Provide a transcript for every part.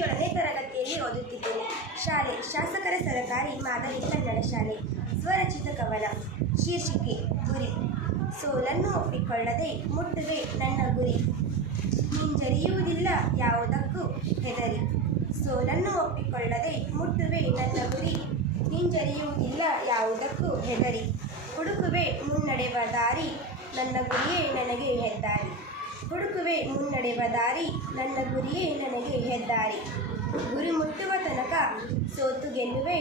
7ನೇ ತರಗತಿಯಲ್ಲಿ ಓದುತ್ತಿದ್ದೇನೆ. ಶಾಲೆ ಶಾಸಕರ ಸರಕಾರಿ ಮಾದರಿ ಕನ್ನಡ ಶಾಲೆ. ಸ್ವರಚಿತ ಕವನ. ಶೀರ್ಷಿಕೆ ಗುರಿ. ಸೋಲನ್ನು ಒಪ್ಪಿಕೊಳ್ಳದೆ ಮುಟ್ಟುವೆ ನನ್ನ ಗುರಿ, ಹಿಂಜರಿಯುವುದಿಲ್ಲ ಯಾವುದಕ್ಕೂ ಹೆದರಿ. ಸೋಲನ್ನು ಒಪ್ಪಿಕೊಳ್ಳದೆ ಮುಟ್ಟುವೆ ನನ್ನ ಗುರಿ, ಹಿಂಜರಿಯುವುದಿಲ್ಲ ಯಾವುದಕ್ಕೂ ಹೆದರಿ. ಹುಡುಕುವೆ ಮುನ್ನಡೆವ ದಾರಿ, ನನ್ನ ಗುರಿಯೇ ನನಗೆ ಹೆದ್ದಾರಿ. ಹುಡುಕುವೆ ಮುನ್ನಡೆವ ದಾರಿ, ನನ್ನ ಗುರಿಯೇ ನನಗೆ ಹೆದ್ದಾರಿ. ಗುರಿ ಮುಟ್ಟುವ ತನಕ ಸೋತು ಗೆಲ್ಲುವೆ,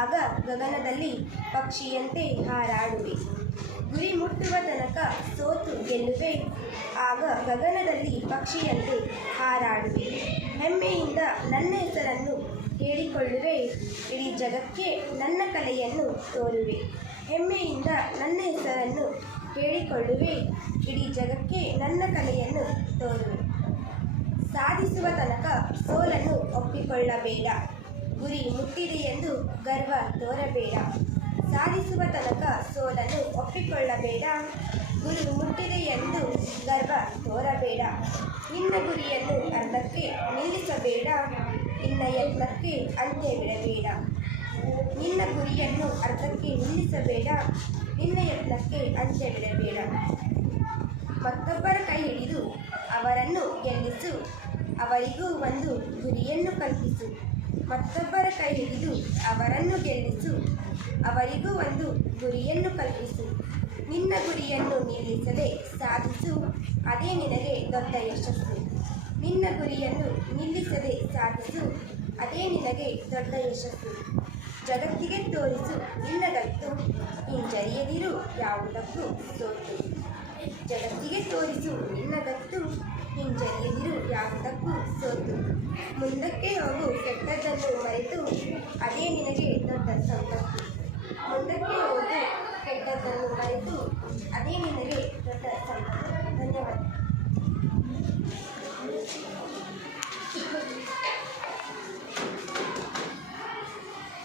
ಆಗ ಗಗನದಲ್ಲಿ ಪಕ್ಷಿಯಂತೆ ಹಾರಾಡುವೆ. ಗುರಿ ಮುಟ್ಟುವ ತನಕ ಸೋತು ಗೆಲ್ಲುವೆ, ಆಗ ಗಗನದಲ್ಲಿ ಪಕ್ಷಿಯಂತೆ ಹಾರಾಡುವೆ. ಹೆಮ್ಮೆಯಿಂದ ನನ್ನ ಹೆಸರನ್ನು ಹೇಳಿಕೊಳ್ಳುವೆ, ಇಡೀ ಜಗಕ್ಕೆ ನನ್ನ ಕಲೆಯನ್ನು ತೋರುವೆ. ಹೆಮ್ಮೆಯಿಂದ ನನ್ನ ಹೆಸರನ್ನು ಹೇಳಿಕೊಳ್ಳುವೆ, ಇಡೀ ಜಗಕ್ಕೆ ನನ್ನ ಕಲೆಯನ್ನು ತೋರುವೆ. ಸಾಧಿಸುವ ತನಕ ಸೋಲನ್ನು ಒಪ್ಪಿಕೊಳ್ಳಬೇಡ, ಗುರಿ ಮುಟ್ಟಿದೆಯೆಂದು ಗರ್ವ ತೋರಬೇಡ. ಸಾಧಿಸುವ ತನಕ ಸೋಲನ್ನು ಒಪ್ಪಿಕೊಳ್ಳಬೇಡ, ಗುರಿ ಮುಟ್ಟಿದೆಯೆಂದು ಗರ್ವ ತೋರಬೇಡ. ನಿನ್ನ ಗುರಿಯನ್ನು ಅರ್ಧಕ್ಕೆ ನಿಲ್ಲಿಸಬೇಡ, ನಿನ್ನ ಯತ್ನಕ್ಕೆ ಅಂತ್ಯವಿಡಬೇಡ. ನಿನ್ನ ಗುರಿಯನ್ನು ಅರ್ಧಕ್ಕೆ ನಿಲ್ಲಿಸಬೇಡ, ನಿನ್ನ ಯತ್ನಕ್ಕೆ ಅಂತ್ಯವಿಡಬೇಡ. ಮತ್ತೊಬ್ಬರ ಕೈ ಹಿಡಿದು ಅವರನ್ನು ಗೆಲ್ಲಿಸು, ಅವರಿಗೂ ಒಂದು ಗುರಿಯನ್ನು ಕಲ್ಪಿಸು. ಮತ್ತೊಬ್ಬರ ಕೈ ಹಿಡಿದು ಅವರನ್ನು ಗೆಲ್ಲಿಸು, ಅವರಿಗೂ ಒಂದು ಗುರಿಯನ್ನು ಕಲ್ಪಿಸು. ನಿನ್ನ ಗುರಿಯನ್ನು ನಿಲ್ಲಿಸದೆ ಸಾಧಿಸು, ಅದೇ ನಿನಗೆ ದೊಡ್ಡ ಯಶಸ್ಸು. ನಿನ್ನ ಗುರಿಯನ್ನು ನಿಲ್ಲಿಸದೆ ಸಾಧಿಸು, ಅದೇ ನಿನಗೆ ದೊಡ್ಡ ಯಶಸ್ಸು. ಜಗತ್ತಿಗೆ ತೋರಿಸು ನಿನ್ನ ಗತ್ತು, ಹಿಂಜರಿಯದಿರು ಯಾವುದಕ್ಕೂ ಸೋತು. ಜಗತ್ತಿಗೆ ತೋರಿಸು ನಿನ್ನ ಗತ್ತು, ಹಿಂಜರಿಯದಿರು ಯಾವುದಕ್ಕೂ ಸೋತು. ಮುಂದಕ್ಕೆ ಹೋಗು ಕೆಟ್ಟದ್ದನ್ನು ಮರೆತು, ಅದೇ ನಿನಗೆ ದೊಡ್ಡ ಸಂಪತ್ತು. ಮುಂದಕ್ಕೆ ಹೋಗು ಕೆಟ್ಟದ್ದನ್ನು ಮರೆತು, ಅದೇ ನಿನಗೆ ದೊಡ್ಡ ಸಂಪತ್ತು. ಧನ್ಯವಾದ.